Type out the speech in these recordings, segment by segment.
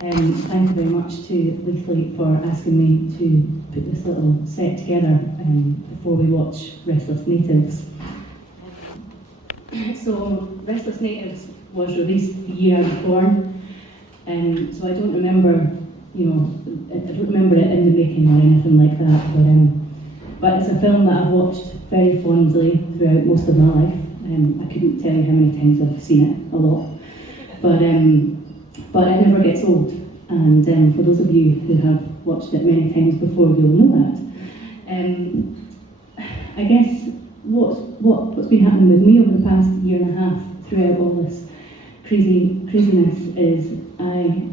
Thank you very much to Leith for asking me to put this little set together before we watch Restless Natives. So, Restless Natives was released the year I was born, so I don't remember, I don't remember it in the making or anything like that, but it's a film that I've watched very fondly throughout most of my life. I couldn't tell you how many times I've seen it, a lot, but it never gets old, and for those of you who have watched it many times before, you'll know that. I guess what's been happening with me over the past year and a half throughout all this craziness is I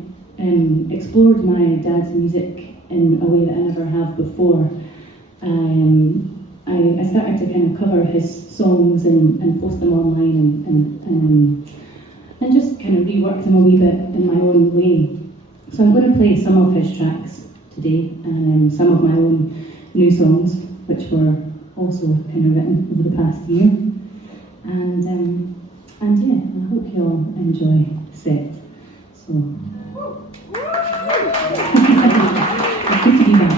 explored my dad's music in a way that I never have before. I started to kind of cover his songs and post them online and just kind of rework them a wee bit in my own way. So I'm going to play some of his tracks today and some of my own new songs, which were also kind of written over the past year. And yeah, I hope you all enjoy the set. So it's good to be back.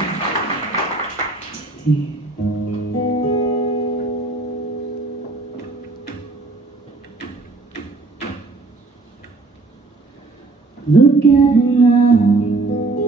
Look at him now.